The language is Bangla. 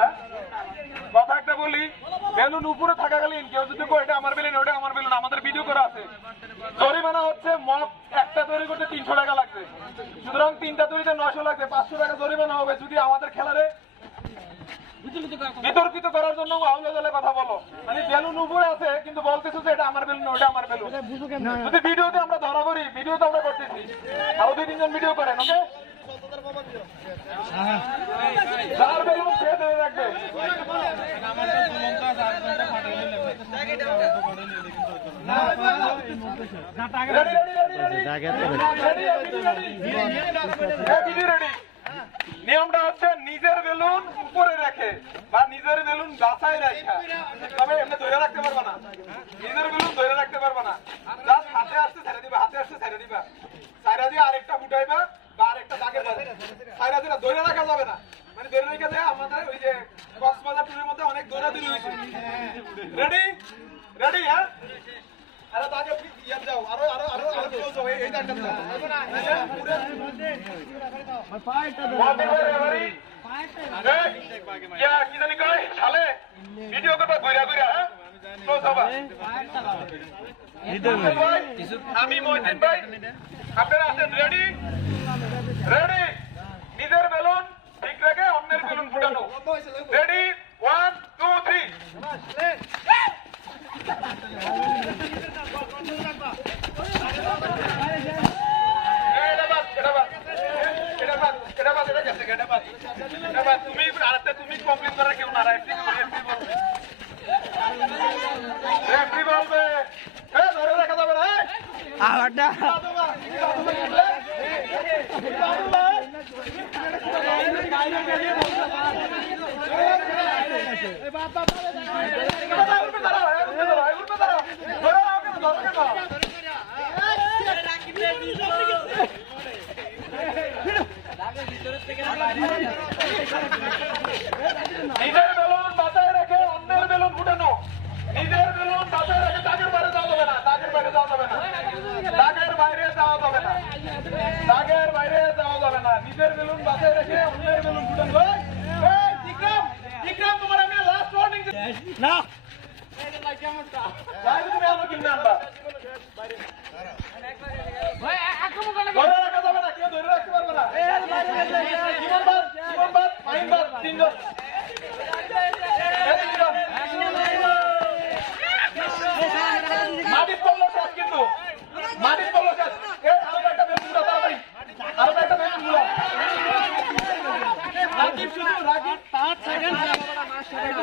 হ্যাঁ? কথা একটা বলি, বেলুন উপরে থাকাকালীন কেউ যদি এটা আমার বেলুন, ওটা আমার বেলুন, আমাদের ভিডিও করা আছে। জরিমানা হচ্ছে মদ, একটা তৈরি করতে তিনশো টাকা লাগবে। সুতরাং তিনটা তৈরিতে নয়শো লাগবে, পাঁচশো টাকা জরিমানা হবে যদি আমাদের খেলারে বিতর্কিত করার জন্য আউলে দলে কথা বলো। মানে বেলুন উপরে আছে, কিন্তু বলতেছো যে এটা আমার বেলুন, ওটা আমার বেলুন। যদি ভিডিওতে আমরা ধরা করি ভিডিওতে আমরা করতেছি। আরও দুই তিনজন ভিডিও করেন ওকে নিয়মটা হচ্ছে নিজের বেলুন উপরে রেখে বা নিজের বেলুন গাছায় রাখা তবে এমনি ধরে রাখতে পারবা না নিজের বেলুন ধরে রাখতে পারবা না হাতে আসতে ছেড়ে দিবা হাতে আসতে ছেড়ে দিবা সাইরা দিয়ে আরেকটা ফুটাইবা বা আরেকটা দাগের যাবে সাইরা দিয়ে ধরে রাখা যাবে না মানে আমাদের ওই যে কক্সবাজার টুরের মধ্যে অনেক দৌড়াদৌড়ি হয়েছে রেডি রেডি হ্যাঁ ভিডিও করবা ঘুরা ঘুরা হ্যাঁ আমি মহিদিন ভাই আপনারা আছেন রেডি রেডি নিজের বেলুন ঠিক রেখে অন্যের বেলুন ফুটানো রেডি ওয়ান টু থ্রি তুমি আরেকটা তুমি complain করার কেউ না, বলবে, referee বলবে। referee বলবে। দাদুবা, দাদুবা বলবে। দাদুবা। দাদা, উঠবে দাঁড়াও, এ, উঠবে দাঁড়াও, এ, উঠবে দাঁড়াও। ধরে রাখো কেন, ধরো কেন? নিজের বেলুন বাঁচায় রেখে অন্যের বেলুন ফুটানো। নিজের বেলুন বাঁচায় রেখে দাগের বাইরে যাওয়া যাবে না দাগের বাইরে যাওয়া যাবে না। দাগের বাইরে যাওয়া যাবে না। দাগের বাইরে যাওয়া যাবে না। নিজের বেলুন বাঁচায় রেখে অন্যের বেলুন ফুটানো। না। আনবা। ধরে রাখা যাবে না কেউ ধরে রাখতে পারবে না জীবন বাদ জীবন বাদ মাইন বাদ তিনজন এই তিনজন। মাটির পড়ল শেষ কিন্তু মাটির পড়ল শেষ এ আরও একটা বেলুনগুলো তাড়াতাড়ি আরও একটা বেলুনগুলো রাকিব শুধু রাকিব পাঁচ সেকেন্ড একটু